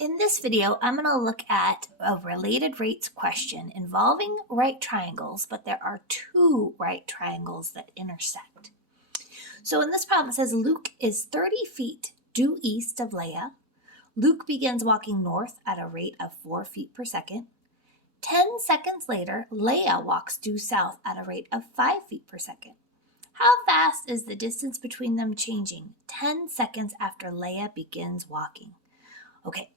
In this video, I'm going to look at a related rates question involving right triangles, but there are two right triangles that intersect. So in this problem, it says Luke is 30 feet due east of Leah. Luke begins walking north at a rate of 4 feet per second. 10 seconds later, Leah walks due south at a rate of 5 feet per second. How fast is the distance between them changing 10 seconds after Leah begins walking? Okay,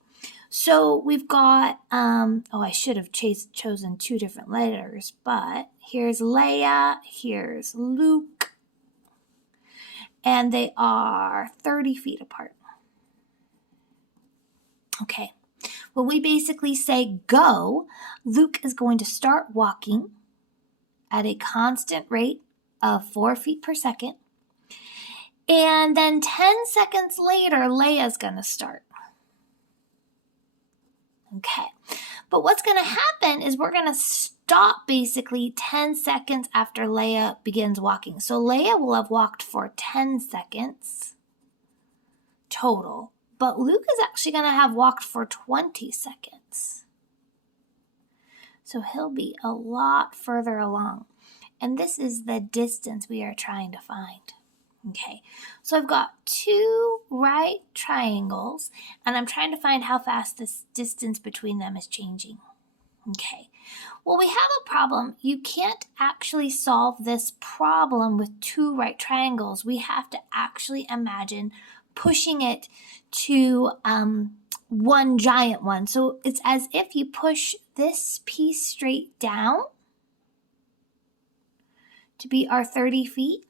so we've got, I should have chosen two different letters, but here's Leah, here's Luke, and they are 30 feet apart. Okay, when we basically say go, Luke is going to start walking at a constant rate of 4 feet per second, and then 10 seconds later, Leah's going to start. Okay, but what's going to happen is we're going to stop basically 10 seconds after Leah begins walking. So Leah will have walked for 10 seconds total, but Luke is actually going to have walked for 20 seconds. So he'll be a lot further along. And this is the distance we are trying to find. Okay, so I've got two right triangles, and I'm trying to find how fast this distance between them is changing. Okay, well, we have a problem. You can't actually solve this problem with two right triangles. We have to actually imagine pushing it to one giant one. So it's as if you push this piece straight down to be our 30 feet.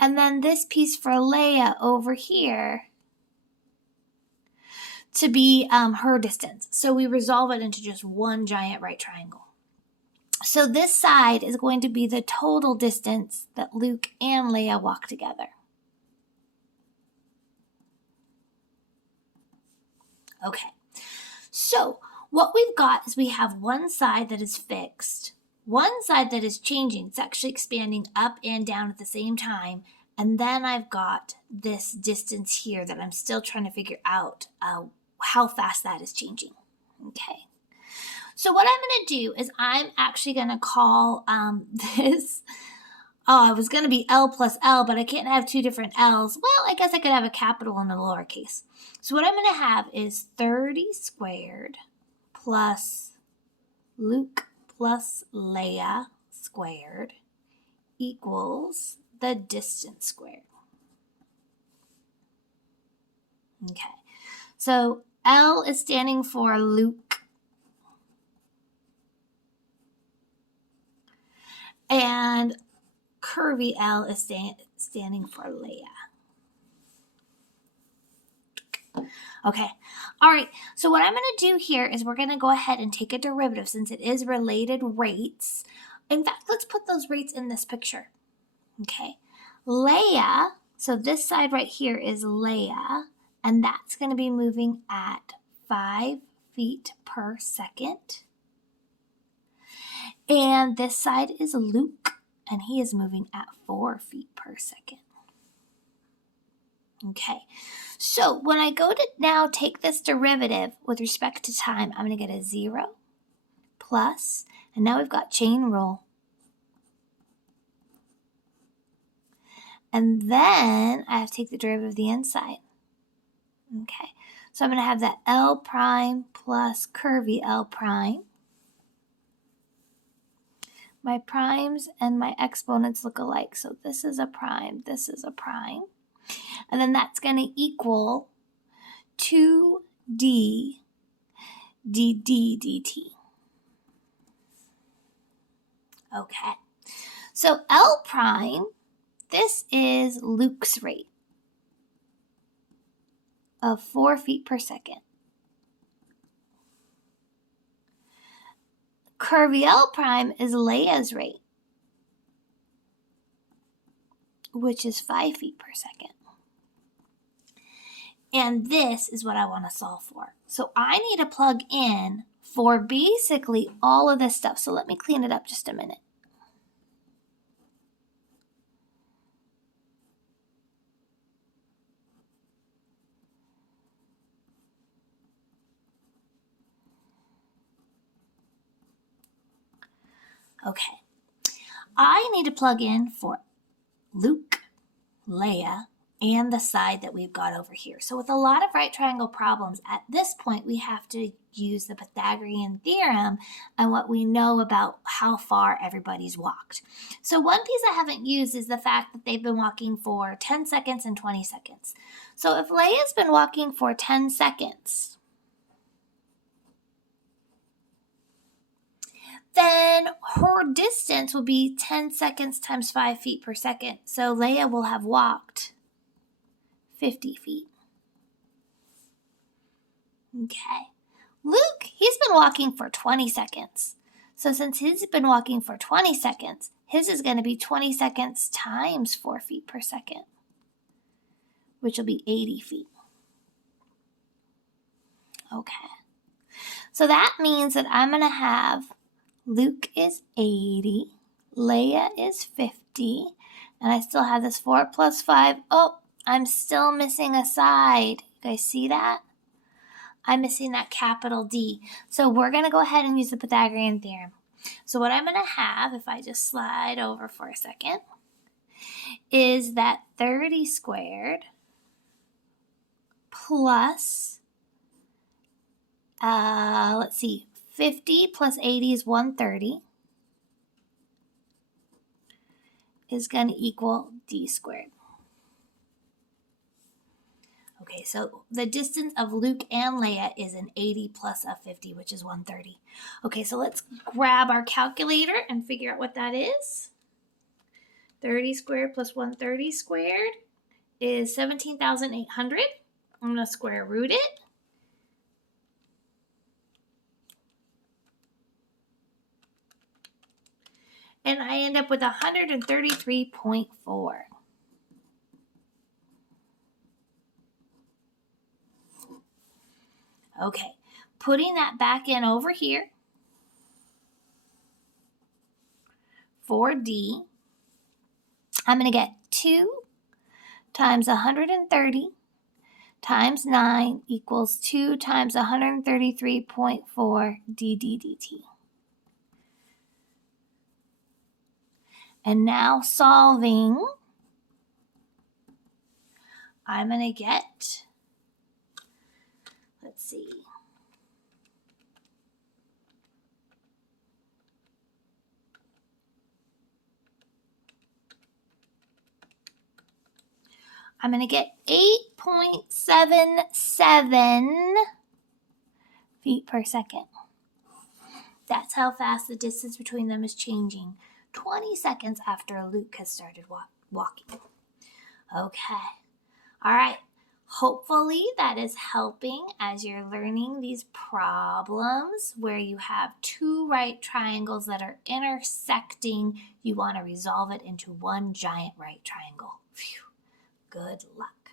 And then this piece for Leah over here to be her distance. So we resolve it into just one giant right triangle. So this side is going to be the total distance that Luke and Leah walk together. Okay, so what we've got is we have one side that is fixed, one side that is changing. It's actually expanding up and down at the same time. And then I've got this distance here that I'm still trying to figure out how fast that is changing. Okay. So what I'm going to do is I'm actually going to call this, it was going to be L plus L, but I can't have two different L's. Well, I guess I could have a capital and a lowercase. So what I'm going to have is 30 squared plus Luke plus Leah squared equals the distance squared. Okay, so L is standing for Luke, and curvy L is standing for Leah. Okay, all right, so what I'm going to do here is we're going to go ahead and take a derivative since it is related rates. In fact, let's put those rates in this picture. Okay, Leah, so this side right here is Leah, and that's going to be moving at 5 feet per second. And this side is Luke, and he is moving at 4 feet per second. Okay, so when I go to now take this derivative with respect to time, I'm going to get a 0 plus, and now we've got chain rule. And then I have to take the derivative of the inside. Okay, so I'm going to have that L prime plus curvy L prime. My primes and my exponents look alike, so this is a prime, this is a prime. And then that's going to equal 2d dt. Okay, so L prime, this is Luke's rate of 4 feet per second. Curvy L prime is Leah's rate, which is 5 feet per second. And this is what I want to solve for. So I need to plug in for basically all of this stuff. So let me clean it up just a minute. Okay. I need to plug in for Luke, Leia, and the side that we've got over here. So with a lot of right triangle problems, at this point, we have to use the Pythagorean theorem and what we know about how far everybody's walked. So one piece I haven't used is the fact that they've been walking for 10 seconds and 20 seconds. So if Leia's been walking for 10 seconds, then her distance will be 10 seconds times 5 feet per second. So Leia will have walked 50 feet. Okay. Luke, he's been walking for 20 seconds. So since he's been walking for 20 seconds, his is going to be 20 seconds times 4 feet per second, which will be 80 feet. Okay. So that means that I'm going to have Luke is 80, Leia is 50, and I still have this 4 plus 5. Oh, I'm still missing a side. You guys see that? I'm missing that capital D. So we're going to go ahead and use the Pythagorean theorem. So what I'm going to have, if I just slide over for a second, is that 30 squared plus, 50 plus 80 is 130, is going to equal D squared. Okay, so the distance of Luke and Leia is an 80 plus a 50, which is 130. Okay, so let's grab our calculator and figure out what that is. 30 squared plus 130 squared is 17,800. I'm going to square root it. And I end up with 133.4. Okay, putting that back in over here for D, I'm going to get 2 times 130 times 9 equals 2 times 133.4 dt. And now solving, I'm going to get, let's see, I'm going to get 8.77 feet per second. That's how fast the distance between them is changing 20 seconds after Luke has started walking. Okay. All right. Hopefully that is helping as you're learning these problems where you have 2 right triangles that are intersecting. You want to resolve it into one giant right triangle. Phew. Good luck.